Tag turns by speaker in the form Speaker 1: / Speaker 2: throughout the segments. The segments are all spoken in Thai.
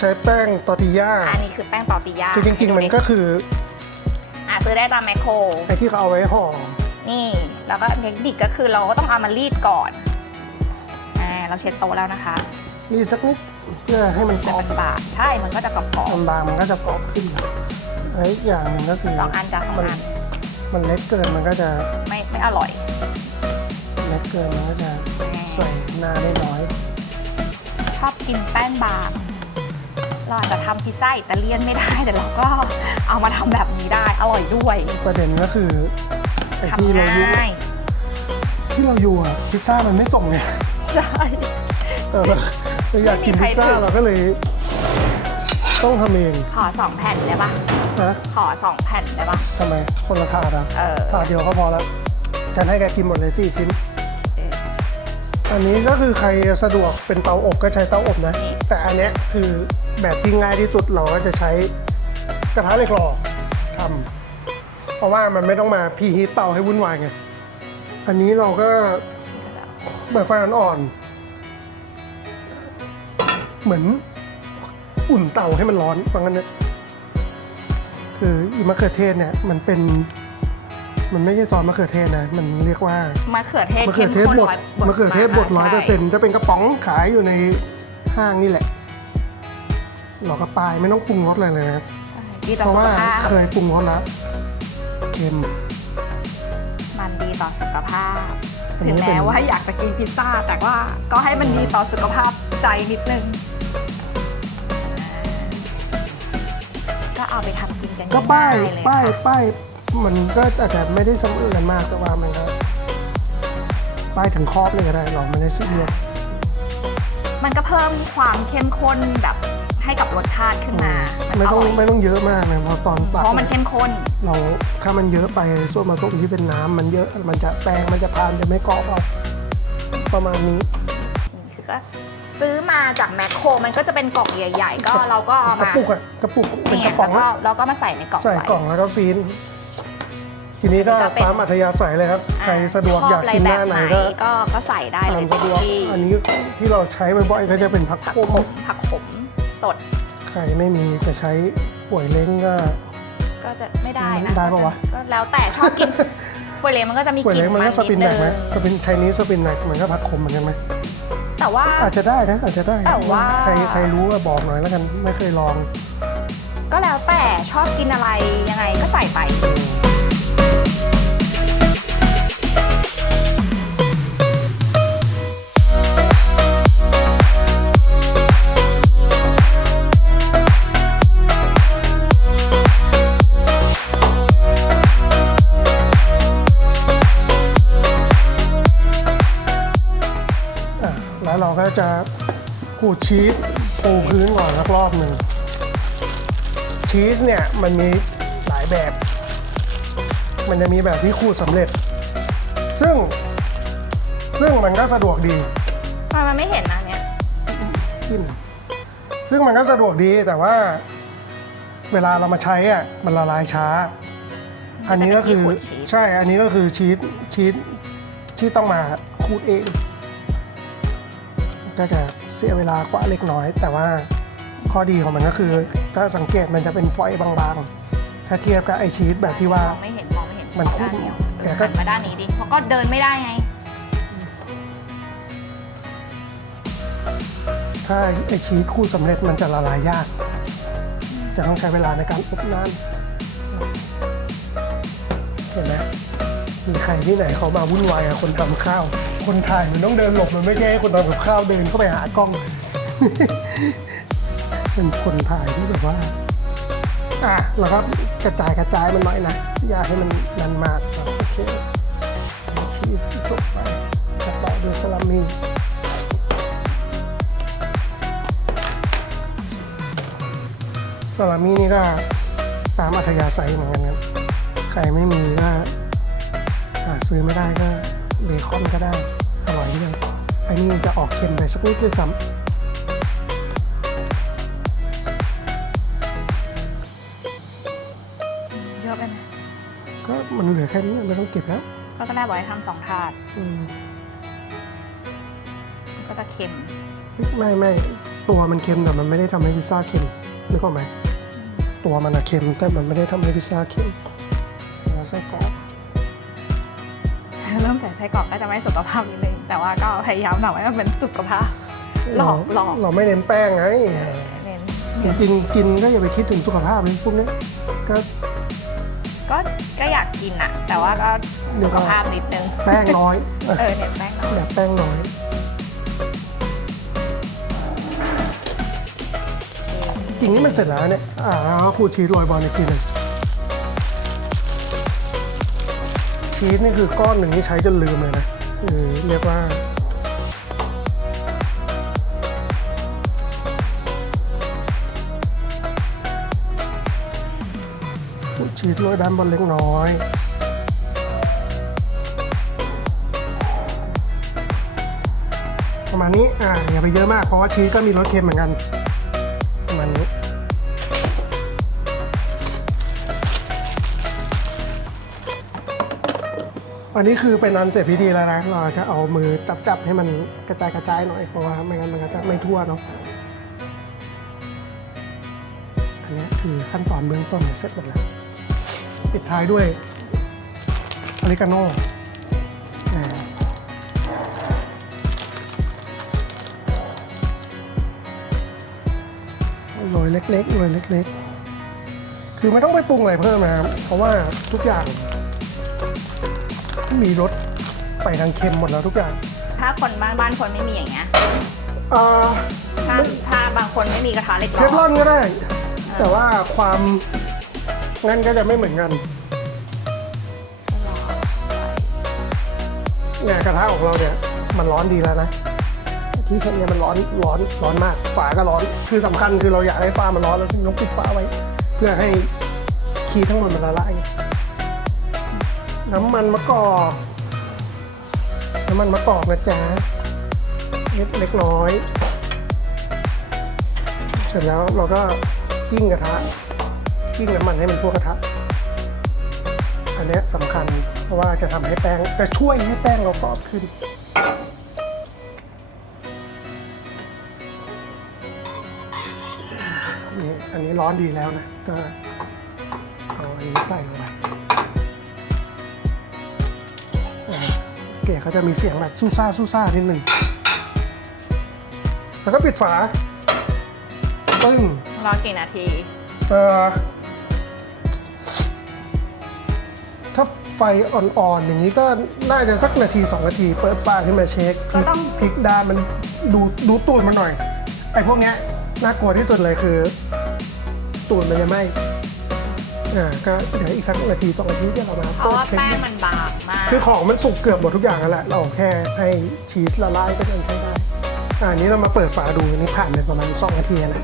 Speaker 1: ใช้แป้งตอร์ติย่า
Speaker 2: อันนี้คือแป้งตอร์ติยา
Speaker 1: คือจริงๆ มันก็คือ
Speaker 2: อะซื้อได้ตามแมคโคร
Speaker 1: ไอ้ที่เขาเอาไว้ห่อ
Speaker 2: นี่ แล้วก็เทคนิคก็คือเราก็ต้องเอามารีดก่อนอ่าเราเช็ดโต๊ะแล้วนะคะ
Speaker 1: นี่สักนิดเพื่อให้มันก
Speaker 2: แต่
Speaker 1: รอบ
Speaker 2: มันบางใช่มันก็จะกรอบ
Speaker 1: มันบางมันก็จะกรอบขึ้นไอ้อีกอย่างหนึ่งก็คือ
Speaker 2: ๆสองอันจ้ะสอง
Speaker 1: มัน
Speaker 2: อัน
Speaker 1: มันเล็กเกินมันก็จะ
Speaker 2: ไม่ไม่อร่อย
Speaker 1: เล็กเกินมันก็จะใส่หน้าได้น้อย
Speaker 2: ชอบกินแป้งบาง เราอาจจะทำพิซซ่าอิตาเลียนไม่ได้ แต่เราก็เอามาทำแบบนี้ได้อร่อยด้วย
Speaker 1: ประเด็นก็คือไอ้ที่
Speaker 2: ทำ
Speaker 1: เราอยู่
Speaker 2: ง่าย
Speaker 1: ที่เราอยู่อะพิซซ่ามันไม่ส่งไง
Speaker 2: ใช่
Speaker 1: เออเราอยากกิน
Speaker 2: ไม่มีใคร
Speaker 1: พิซซ่า
Speaker 2: ถึง
Speaker 1: เราก็เลย ต้องทำเอง
Speaker 2: ขอสองแผ่นได้ปะ
Speaker 1: นะ
Speaker 2: ขอสองแผ่นได้ปะ
Speaker 1: ทำไมคนละถาดอะ
Speaker 2: เออ
Speaker 1: ถาดเดียวก็พอแล้วฉันให้แกกินหมดเลยสี่ชิ้นอันนี้ก็คือใครสะดวกเป็นเตาอบก็ใช้เตาอบนะ
Speaker 2: นี่
Speaker 1: แต่อันเนี้ยคือ แบบที่ง่ายที่สุดเราก็จะใช้กระทะเหล็กหล่อทำเพราะว่ามันไม่ต้องมาพรีฮีทเตาให้วุ่นวายไง อันนี้เราก็เปิดไฟอ่อนๆเหมือนอุ่นเตาให้มันร้อนฟังกันนะคืออีมะเขือเทศเนี่ยมันเป็น มันไม่ใช่ซอสมะเขือเทศนะ มันเรียกว่า
Speaker 2: มะเขือเทศ
Speaker 1: มะเขื
Speaker 2: เข้
Speaker 1: อ
Speaker 2: ม
Speaker 1: เทศ
Speaker 2: ข้น
Speaker 1: บด
Speaker 2: ร้อย
Speaker 1: มะเขือเทศบดร้อยเปอร์เซ็นต์จะเป็นกระป๋องขายอยู่ในห้างนี่แหละ เราก็ปลายไม่ต้องปรุงรสอะไรเลยนะ
Speaker 2: ดี
Speaker 1: เพ
Speaker 2: ต่อ
Speaker 1: ราะ
Speaker 2: สุ
Speaker 1: ว่า
Speaker 2: ขภาพ
Speaker 1: เคยปรุงรสแล้วเค็ม
Speaker 2: มันดีต่อสุขภาพ
Speaker 1: อันนี้
Speaker 2: ถึง
Speaker 1: เป็น
Speaker 2: แม้ว่าอยากจะกินพิซซ่า แต่ว่าก็ให้มันดีต่อสุขภาพใจนิดนึง ก็เอาไปทำกินกัน
Speaker 1: ก็ป้าย
Speaker 2: ง่ๆเลย
Speaker 1: ป้าย
Speaker 2: ค่ะ
Speaker 1: ป้ายมันก็อาจจะไม่ได้สำคัญมากแต่ว่ามันก็ป้ายถึงครอบเลยก็ได้เราไม่ได้ซีเรียส
Speaker 2: มันก็เพิ่มความเข้มข้นแบบ ให้กับรสชาติขึ้นมา
Speaker 1: ไม่ต้อง
Speaker 2: ร่ย
Speaker 1: ไม่ต้องเยอะมากนะเพราะตอน
Speaker 2: เพ
Speaker 1: ตัก
Speaker 2: ราะมันเข้มข้น
Speaker 1: เราถ้ามันเยอะไปส่วนผสมที่เป็นน้ำมันเยอะมันจะแป้งมันจะพานจะไม่กรอบเอาประมาณนี้
Speaker 2: คือก็ซื้อมาจากแมคโครมันก็จะเป็นกล่องใหญ่ ๆ ก็เราก็เอา
Speaker 1: กระ
Speaker 2: มา
Speaker 1: ปุกอะกระปุกเป็น
Speaker 2: เนี่
Speaker 1: ก
Speaker 2: ย
Speaker 1: ระป๋อง
Speaker 2: แล้วก็
Speaker 1: อะ
Speaker 2: เราก็มาใส่ในกล่อง
Speaker 1: ใส่
Speaker 2: ไว้
Speaker 1: กล่องแล้วก็ฟีนทีนี้ก็
Speaker 2: ก็เป็น
Speaker 1: ตามอัธยาศัยเลยครับ ใครสะดวกอยากกินหน้าไหนก็
Speaker 2: ก็ก็ใส่ได้
Speaker 1: ตา
Speaker 2: เล
Speaker 1: ม
Speaker 2: ยเต็
Speaker 1: สะ
Speaker 2: ม
Speaker 1: ดวก
Speaker 2: ที่
Speaker 1: อันนี้ที่เราใช้บ่อยๆก็จะเป็นผัก
Speaker 2: ผัก
Speaker 1: โข
Speaker 2: ข
Speaker 1: ม
Speaker 2: มผักขม สด
Speaker 1: ใครไม่มีจะใช้ป่วยเล้งก็
Speaker 2: ก็จะไม่ได้นะ
Speaker 1: ได้ปะวะ
Speaker 2: ก็แล้วแต่ชอบกินป่วยเล้งมันก็จะมี
Speaker 1: ป่วย
Speaker 2: กลิ่น
Speaker 1: เล้งมัน
Speaker 2: มั
Speaker 1: ก็
Speaker 2: น
Speaker 1: สปิน
Speaker 2: นิ
Speaker 1: แน
Speaker 2: ด
Speaker 1: กไหม
Speaker 2: นึง
Speaker 1: สปินไชนีสปินแนกมันก็ผักขมเหมือนกันไหม
Speaker 2: แต่ว่า
Speaker 1: อาจจะได้นะอาจจะได้
Speaker 2: แต่ว่า
Speaker 1: ใครใครรู้ก็บอกหน่อยแล้วกันไม่เคยลอง
Speaker 2: ก็แล้วแต่ชอบกินอะไรยังไงก็ใส่ไป
Speaker 1: อะ ดชีสปูพื้นก่อนสักรอบหนึ่งชีสเนี่ยมันมีหลายแบบ มันจะมีแบบที่ขูดสำเร็จ ซึ่ง ซึ่งมันก็สะดวกดี
Speaker 2: มันไม่เห็นนะเนี่ย
Speaker 1: ขึ้นซึ่งมันก็สะดวกดีแต่ว่า เวลาเรามาใช้อะมันละลายช้า อันนี้ก็คือ
Speaker 2: จะเป็นที่ขูดชีส
Speaker 1: ใช่ อันนี้ก็คือชีสชีสที่ต้องมาขูดเอง ก็จะเสียเวลากว่าเล็กน้อย แต่ว่าข้อดีของมันก็คือ ถ้าสังเกตมันจะเป็นฝอยบางๆ ถ้าเทียบกับไอชีสแบบที่ว่า
Speaker 2: มองไม่เห็นมองไม่เห็น
Speaker 1: มัน
Speaker 2: ด้านเดียว
Speaker 1: แต่ก็
Speaker 2: หันมาด้านนี้ดิเพราะก็เดินไม่ได้ไง
Speaker 1: ถ้าไอชีสขูดสำเร็จมันจะละลายยาก จะต้องใช้เวลาในการอบนาน มีใครที่ไหนเขามาวุ่นวายกับคนทำข้าว คนถ่ายมันต้องเดินหลบมันไม่ใช่ให้คนทำกับข้าวเดินเข้าไปหากล้อง เป็นคนถ่ายที่แบบว่า อะแล้วก็กระจายกระจายมันหน่อยนะ อย่าให้มันนันมากโอเคชีสจบไปจะต่อด้วยสลัมมี่สลามี่นี่ก็ตามอัธยาศัยเหมือนกันครับ ใครไม่มีก็ หาซื้อไม่ได้ก็เบคอนก็ได้ อร่อยด้วยไอ้นี่จะออกเค็มไปสักนิดด้วยซ้
Speaker 2: เยอะไปไหมำ
Speaker 1: ก็มันเหลือแค่นี้ไม่ต้องเก็บแล้ว
Speaker 2: ก็จะแม่บอกให้ทำสองถาด
Speaker 1: อืม
Speaker 2: ก็จะเค็ม
Speaker 1: ไม่ไม่ตัวมันเค็มแต่มันไม่ได้ทำให้พิซซ่าเค็มนึกออกไหมตัวมันอะเค็มแต่มันไม่ได้ทำให้พิซซ่าเค็มแล้วไส้กรอก
Speaker 2: เริ่มใส่ไส้กรอกก็จะไม่สุขภาพนิดนึงแต่ว่าก็พยายามทำให้มันเป็นสุขภาพหลอกหลอก
Speaker 1: เราไม่เน้นแป้งไง
Speaker 2: เน้น
Speaker 1: จริงๆกินก็อย่าไปคิดถึงสุขภาพเลยพวกเนี้ยก็
Speaker 2: ก็ก็อยากกินอะแต่ว่าก็สุขภาพนิดนึง
Speaker 1: แป้งน้อย
Speaker 2: เออเน้นแป้งหน่อย
Speaker 1: แบบแป้งน้อยจริงนี่มันเสร็จแล้วเนี่ยอ่าแล้วขูดชีสโรยบอลอีกทีหนึ่ง ชีสนี่คือก้อนหนึ่งที่ใช้จนลืมเลยนะคือเรียกว่าชีสโรยด้านบนเล็กน้อยประมาณนี้ อ่า อย่าไปเยอะมาก เพราะว่าชีสก็มีรสเค็มเหมือนกัน ประมาณนี้ อันนี้คือเป็นอันเสร็จพิธีแล้วนะ เราจะเอามือจับๆให้มันกระจายกระจายหน่อยเพราะว่าไม่งั้นมันก็จะไม่ทั่วเนาะ อันนี้คือขั้นตอนเบื้องต้นเสร็จหมดแล้ว ปิดท้ายด้วยอริกาโน่อ่าโรยเล็กๆโรยเล็ก ๆ คือไม่ต้องไปปรุงอะไรเพิ่มนะครับ เพราะว่าทุกอย่าง มีรสไปทางเค็มหมดแล้วทุกอย่าง
Speaker 2: ถ้าคนบ้านบ้านคนไม่มีอย่างเงี้ย
Speaker 1: อ่า
Speaker 2: ถ้าถ้าบางคนไม่มีกระทะเหล็ก
Speaker 1: เทฟลอนก็ได้ แต่ว่าความงั้นก็จะไม่เหมือนกันเนี่ยกระทะของเราเนี่ยมันร้อนดีแล้วนะที่แค่เนี้มันร้อนร้อนร้อนมาก ฝาก็ร้อนคือสำคัญคือเราอยากให้ฝามันร้อนแล้วต้องปิดฝาไว้ เพื่อให้คีทั้งหมดมันละลาย น้ำมันมะกอก น้ำมันมะกอกนะจ๊ะเล็กเล็กน้อย เสร็จแล้วเราก็กิ้งกระทะกิ้งน้ำมันให้มันทั่วกระทะ อันนี้สำคัญเพราะว่าจะทำให้แป้งจะช่วยให้แป้งเรากรอบขึ้นนี่อันนี้ร้อนดีแล้วนะก็เอาอันนี้ใส่ลงไป เก๋เขาจะมีเสียงแบบซูซ่าซูซ่านิดหนึ่ง แล้วก็ปิดฝา ปึ้ง
Speaker 2: รอกี่นาที
Speaker 1: เอ่อ ถ้าไฟอ่อนๆ อย่างนี้ก็น่าจะสักนาทีสองนาที เปิดฝาขึ้นมาเช็คพลิ
Speaker 2: ก็
Speaker 1: ก
Speaker 2: ต้อง
Speaker 1: พลิกด้านมันดูดูตูดมันหน่อย ไอ้พวกเนี้ยน่ากลัวที่สุดเลยคือ ตูดมันจะไหม้ อ่าก็เดี๋ยวอีกสักนาทีสองนาทีเดี๋ยวเรามา
Speaker 2: เพราะ
Speaker 1: เปิด
Speaker 2: ว่า
Speaker 1: เช็ค
Speaker 2: แป้งมันบางมาก
Speaker 1: คือของมันสุกเกือบหมดทุกอย่างแล้วแหละเราแค่ให้ชีสละลายก็ยังใช้ได้อ่าอันนี้เรามาเปิดฝาดูอันนี้ผ่านไปประมาณสองนาทีแล้ว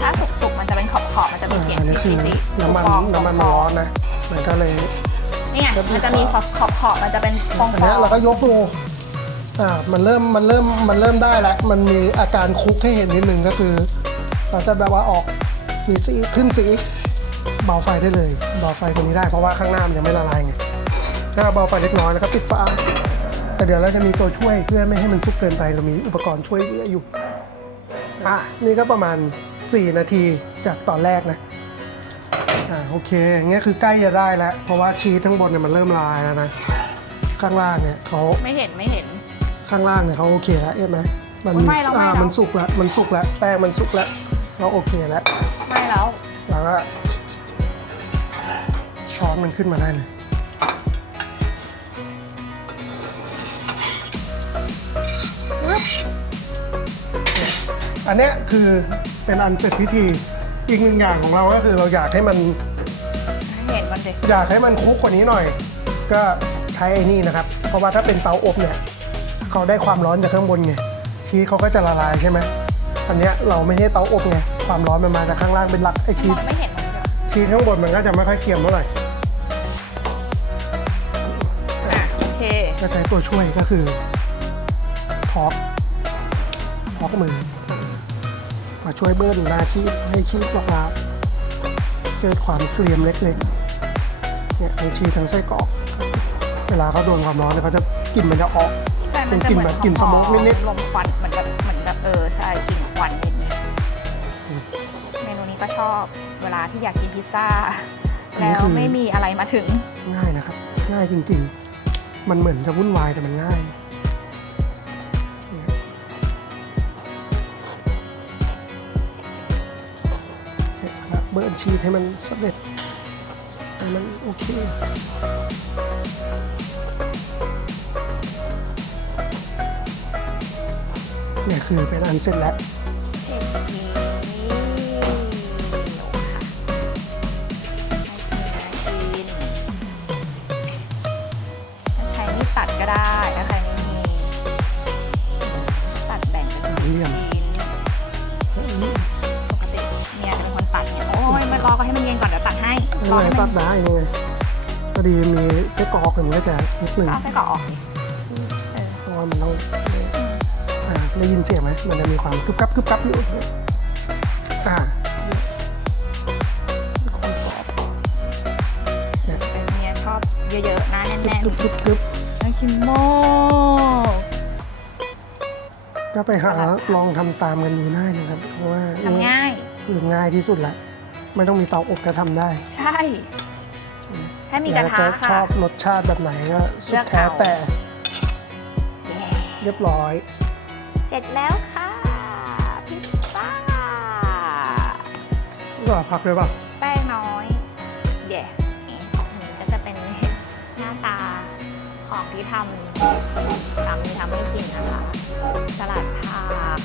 Speaker 2: ถ้าสุกๆมันจะเป็นขอบๆมันจะมีเสียง
Speaker 1: อัน
Speaker 2: จิ
Speaker 1: นี้
Speaker 2: ก
Speaker 1: คือ
Speaker 2: จิก
Speaker 1: น้ำมันน้ำมันมันร้อนนะมันก็เลย
Speaker 2: นี่ไงมันจะมีขอบขอบๆมันจะเป็นฟอง
Speaker 1: อันนี้เราก็ยกดูอ่า มันเริ่ม มันเริ่ม มันเริ่มได้แล้ว มันมีอาการคลุกให้เห็นนิดนึงก็คือ เราจะแบบว่าออก มีสีขึ้นสีเบาไฟได้เลยเบาไฟตรงนี้ได้เพราะว่าข้างหน้ามันยังไม่ละลายไงก็เบาไฟเล็กน้อยแล้วก็ปิดฝาแต่เดี๋ยวเราจะมีตัวช่วยเพื่อไม่ให้มันสุกเกินไปเรามีอุปกรณ์ช่วยเหลืออยู่อะนี่ก็ประมาณ 4 นาทีจากตอนแรกนะอ่าโอเคอย่างเงี้ยคือใกล้จะได้แล้ว เพราะว่าชีสทั้งบนเนี่ยมันเริ่มลายแล้วนะข้างล่างเนี่ยเขา
Speaker 2: ไม่เห็นไม่เห็น
Speaker 1: ข้างล่างเนี่ยเขาโอเคแล้วเห็นไหมมัน
Speaker 2: โอ้ยไม่แล้วไม่
Speaker 1: อ่า
Speaker 2: แล้ว
Speaker 1: มันสุกแล้วมันสุกแล้วแป้งมันสุกแล้ว เราโอเคแล้ว
Speaker 2: ไม่แล้ว
Speaker 1: แล้วก็ช้อนมันขึ้นมาได้เลยอันเนี้ยคือเป็นอันเสร็จพิธี อีกหนึ่งอย่างของเราก็คือเราอยากให้มัน
Speaker 2: เห็นมันสิ
Speaker 1: อยากให้มันคลุกกว่านี้หน่อย ก็ใช้ไอ้นี่นะครับ เพราะว่าถ้าเป็นเตาอบเนี่ยเขาได้ความร้อนจากข้างบนไงชีสเขาก็จะละลายใช่ไหม อันเนี้ยเราไม่ใช่เตาอบไงความร้อนมันมาจากข้างล่างเป็นหลักไอ้ชี
Speaker 2: ม
Speaker 1: ส
Speaker 2: องไม่เห็นมันเลย
Speaker 1: ชีสข้างบนมันก็จะไม่ค่อยเกรียมเท่าไหร่
Speaker 2: อะโอเค
Speaker 1: ก็ใช้ตัวช่วยก็คือทอกทอกมือ มาช่วยเบิ้ลหน้าชีสให้ชีสออกมาเกิดความเกรียมเล็กๆเนี่ยทั้งชีสทั้งไส้กรอกเวลาเขาโดนความร้อนเนี่ยเขาจะกลิ่นมันจะออก
Speaker 2: ใช่
Speaker 1: เป็
Speaker 2: มัน
Speaker 1: น
Speaker 2: จะ
Speaker 1: กลิ่น
Speaker 2: เหมื
Speaker 1: แบ
Speaker 2: อน
Speaker 1: บกลิ่นสโมกนิด
Speaker 2: ลมควันเหมือนแบบเหมือนแบบเออ ใช่กลิ่นค วันนิดนิดเมนูนี้ก็ชอบเวลาที่อยากกินพิซซ่า แล้วไม่มีอะไรมาถึง
Speaker 1: ๆง่ายนะครับ ง่ายจริงๆ มันเหมือนจะวุ่นวายแต่มันง่ายเนี่ยแล้วเบิร์นชีสให้มันสำเร็จให้มันโอเคเนี่ยคือเป็นอันเสร็จแล้ว
Speaker 2: ก็ได้ถ้าใครไม่มีตัดแบ่งเป็นสี่
Speaker 1: เลี่ยม
Speaker 2: ชิ้นปกติเมียจะเป็นคนตัดเนี่ยโอ้ยไม่รอก็ให้มันเย็นก่อนเดี๋ยวตัดให้รอ
Speaker 1: ไม่
Speaker 2: ให้
Speaker 1: ตั
Speaker 2: มั
Speaker 1: ด
Speaker 2: น
Speaker 1: ได้ยังไงพอดีมีไส้กรอกอย่างนี้จะนิดหนึ่ง
Speaker 2: ก็เอาไส้กรอกออกดิเออ
Speaker 1: เพราะว่ามันต้องอ่าได้ยินเสียงไหมมันจะมีความกึบกับกึบกับอยู่อ่าความกรอบเนี่ย
Speaker 2: เป็นเมียชอบเยอะๆนะแน่น
Speaker 1: กึบกึบกึบ
Speaker 2: ๆน่ากินมาก
Speaker 1: ก็ไปหาลองทำตามกันดูได้นะครับ เพราะว่า
Speaker 2: ทำง่าย
Speaker 1: คือง่ายที่สุดละ ไม่ต้องมีเตาอบก็ทำได้
Speaker 2: ใช่แค่มีกระทะ
Speaker 1: แล้วช
Speaker 2: ค่ะ
Speaker 1: อบรสชาติแบบไหนก็สุด
Speaker 2: เลือก
Speaker 1: แท้
Speaker 2: เอา
Speaker 1: แต่
Speaker 2: เย้
Speaker 1: เรียบร้อย
Speaker 2: เสร็จแล้วค่ะ พิซซ่า
Speaker 1: ก็พักเลยป่ะ
Speaker 2: ที่ทำสามีทำให้กินนะคะ สลัดผัก